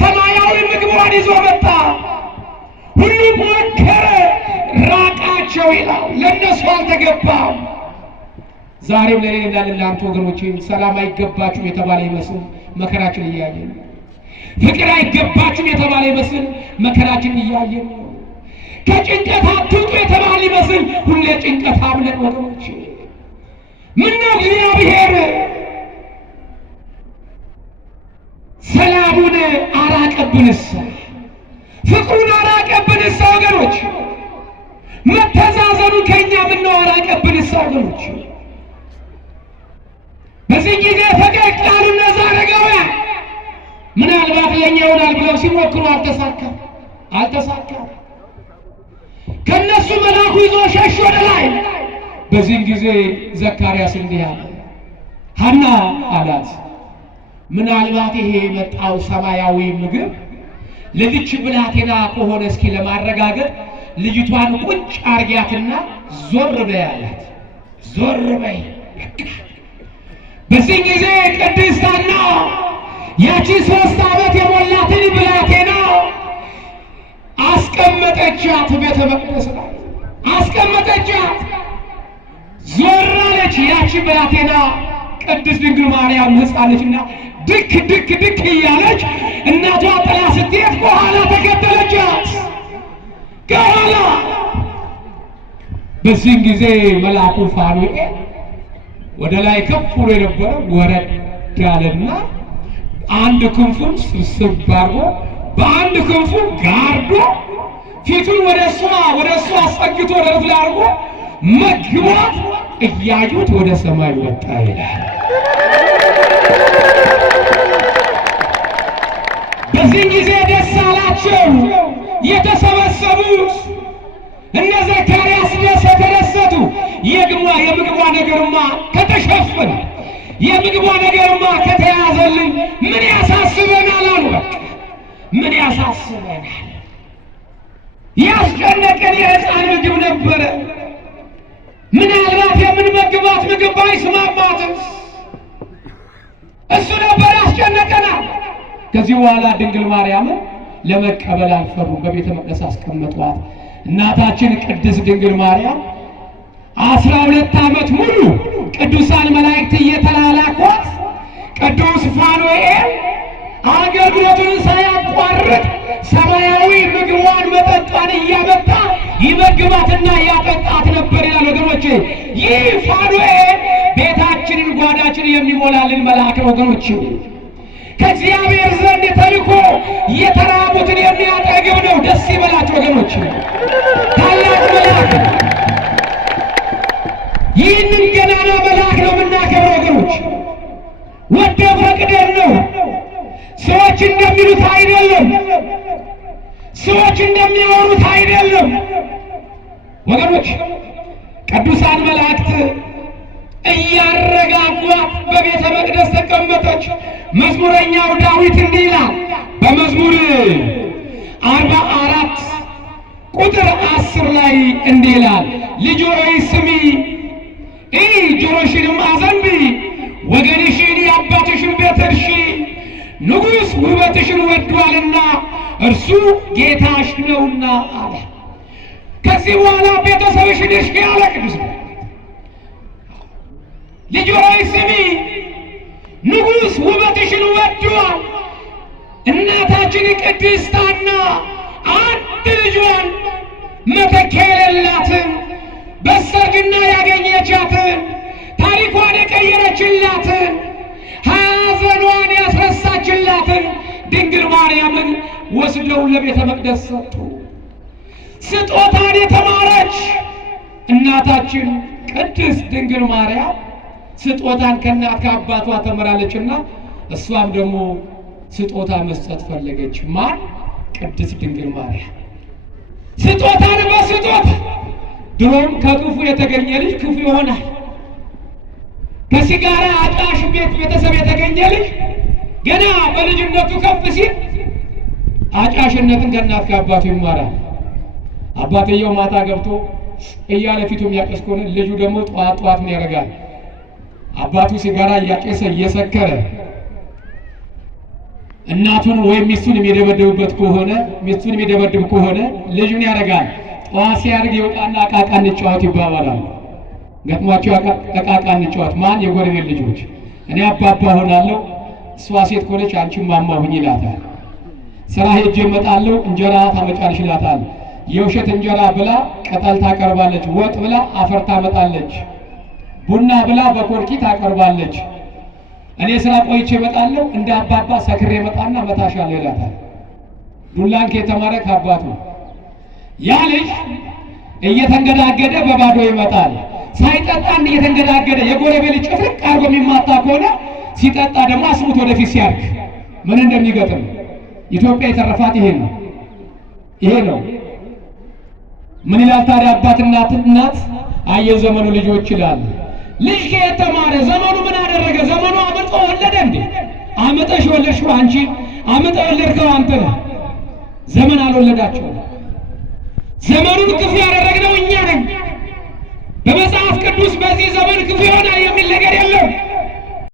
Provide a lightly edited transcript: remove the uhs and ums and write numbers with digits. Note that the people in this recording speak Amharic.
ሰማያዊ ምግቧን ይዞ መጣ። ሁሉም ሞከረ፣ ራቃቸው ይላል። ለእነሱ አልተገባም። ዛሬም ለኔ እንዳለላንተ ወገኖቼ ሰላም አይገባችሁም የተባለ ይመስል መከራችን እያየን፣ ፍቅር አይገባችሁም የተባለ ይመስል መከራችን እያየን፣ ከጭንቀት አትውጡ የተባለ ይመስል ሁሌ ጭንቀት አብለን ወገኖቼ። ምነው እግዚአብሔር ሰላሙን አራቀብንስ? ፍቅሩን አራቀብንስ? ወገኖች መተዛዘኑ ከኛ ምነው አራቀብንስ? ወገኖች በዚህ ጊዜ ፈቀቅ ያሉ እነዛ አረጋውያን ምናልባት ለኛ ይሆናል ብለው ሲሞክሩ አልተሳካም። ከነሱ መልአኩ ይዞ ሸሽ ወደ ላይ። በዚህ ጊዜ ዘካርያስ እንዲህ አለ፣ ሐና አላት፣ ምናልባት ይሄ የመጣው ሰማያዊ ምግብ ለልጅ ብላቴና ከሆነ እስኪ ለማረጋገጥ ልጅቷን ቁጭ አርጊያትና ዞር በይ አላት። ዞር በይ። በዚህ ጊዜ ቅድስት ሐና ያቺ 3 ዓመት የሞላትን ብላቴና አስቀመጠቻት፣ ቤተ መቅደስ ላይ አስቀመጠቻት። ዞር አለች። ያቺ ብላቴና ቅድስት ድንግል ማርያም ሕፃን ነችና ድክ ድክ ድክ እያለች እናቷ ጥላ ስትሄድ ከኋላ ተከተለቻት፣ ከኋላ። በዚህ ጊዜ መልአኩ ፋኑኤል ወደ ላይ ከፍ ብሎ የነበረ ወረድ ያለና አንድ ክንፉን ስብስብ አድርጎ በአንድ ክንፉ ጋርዶ ፊቱን ወደ እሷ አስጠግቶ ወደፊት ላይ አድርጎ መግቧት እያዩት ወደ ሰማይ ወጣ ይላል። በዚህ ጊዜ ደስ አላቸው የተሰበሰቡት። እነ ዘካርያስ ደስ ተደሰቱ። የምግቧ ነገርማ ከተሸፈነ፣ የምግቧ ነገርማ ከተያዘልን ምን ያሳስበናል አሉ። በቃ ምን ያሳስበናል? ያስጨነቀን የሕፃን ምግብ ነበረ። ምናልባት የምንመግባት ምግብ ባይስማማትስ? እሱ ነበር ያስጨነቀናል። ከዚህ በኋላ ድንግል ማርያምን ለመቀበል አልፈሩም። በቤተ መቅደስ አስቀመጧት። እናታችን ቅድስት ድንግል ማርያም 12 ዓመት ሙሉ ቅዱሳን መላእክት እየተላላኳት ቅዱስ ፋኑኤል አገልግሎቱን ሳያቋርጥ ሰማያዊ ምግቧን መጠጧን እያመጣ ይመግባትና ያጠጣት ነበር ይላል። ወገኖቼ ይህ ፋኑኤል ቤታችንን ጓዳችንን የሚሞላልን መልአክ ወገኖቼ፣ ከእግዚአብሔር ዘንድ ተልኮ የተራቡትን የሚያጠግብ ነው። ደስ ይበላችሁ ወገኖቼ፣ ታላቅ መልአክ። ይህንን ገናና መልአክ ነው የምናከብረው ወገኖች። ወደ ፈቅደን ነው። ሰዎች እንደሚሉት አይደለም፣ ሰዎች እንደሚያወሩት አይደለም ወገኖች። ቅዱሳን መላእክት እያረጋጓት በቤተ መቅደስ ተቀመጠች። መዝሙረኛው ዳዊት እንዲህ ይላል በመዝሙር 44 ቁጥር 10 ላይ እንዲህ ይላል፣ ልጅ ሆይ ስሚ፣ ጆሮሽንም አዘንቢ፣ ወገንሽን የአባትሽን ቤት እርሺ፣ ንጉሥ ውበትሽን ወዷልና እርሱ ጌታሽ ነውና አለ። ከዚህ በኋላ ቤተሰብሽን እርሺ ያለ ቅዱስ ልጅ ሆይ ስሚ፣ ንጉሥ ውበትሽን ወዷል። እናታችን ቅድስት ሐና አንድ ልጇን መተኪያ የሌላትን በሰርግና ያገኘቻትን ታሪኳን የቀየረችላትን ሐዘኗን ያስረሳችላትን ድንግል ማርያምን ወስደው ለቤተ መቅደስ ሰጡ። ስጦታን የተማረች እናታችን ቅድስት ድንግል ማርያም ስጦታን ከእናት ከአባቷ ተመራለችና እሷም ደግሞ ስጦታ መስጠት ፈለገች። ማን? ቅድስት ድንግል ማርያም። ስጦታን በስጦታ ድሮም ከክፉ የተገኘ ልጅ ክፉ ይሆናል። ከሲጋራ አጫሽ ቤተሰብ የተገኘ ልጅ ገና በልጅነቱ ከፍ ሲል አጫሽነትን ከእናት ከአባቱ ይማራል። አባትየው ማታ ገብቶ እያለ ፊቱ የሚያጨስ ከሆነ ልጁ ደግሞ ጠዋት ምን ያደርጋል? አባቱ ሲጋራ እያጨሰ እየሰከረ እናቱን ወይም ሚስቱን የሚደበድብበት ከሆነ ሚስቱን የሚደበድብ ከሆነ ልጅ ምን ያደርጋል? ጠዋት ሲያድግ ይወጣና ዕቃ እንጫወት ይባባላሉ። ገጥሟቸው ዕቃ እንጫወት ማን? የጎረቤት ልጆች። እኔ አባባ ሆናለሁ፣ እሷ ሴት ከሆነች አንቺ ማማ ሁኝ ይላታል። ስራ ሄጄ እመጣለሁ፣ እንጀራ ታመጫለሽ ይላታል። የውሸት እንጀራ ብላ ቅጠል ታቀርባለች፣ ወጥ ብላ አፈር ታመጣለች፣ ቡና ብላ በኮርኪ ታቀርባለች። እኔ ስራ ቆይቼ እመጣለሁ፣ እንደ አባባ ሰክሬ እመጣና መታሻለሁ ይላታል። ዱላን ከተማረ ከአባቱ ያ ልጅ እየተንገዳገደ በባዶ ይመጣል። ሳይጠጣ እየተንገዳገደ የጎረቤት ልጅ ጭፍልቅ አድርጎ የሚማታ ከሆነ ሲጠጣ ደግሞ አስቡት ወደፊት ሲያድግ ምን እንደሚገጥም። ኢትዮጵያ የተረፋት ይሄ ነው። ምን ይላል ታዲያ አባትና እናት? አየዘመኑ ልጆች ይላል። ልጅ ከየት ተማረ? ዘመኑ ምን አደረገ? ዘመኑ አምጦ ወለደ እንዴ? አምጠሽ ወለድሽው አንቺ፣ አምጠ ወለድከው አንተ ነህ። ዘመን አልወለዳቸውም። ዘመኑን ክፉ ያደረግነው እኛ ነን። በመጽሐፍ ቅዱስ በዚህ ዘመን ክፉ ይሆናል የሚል ነገር የለም።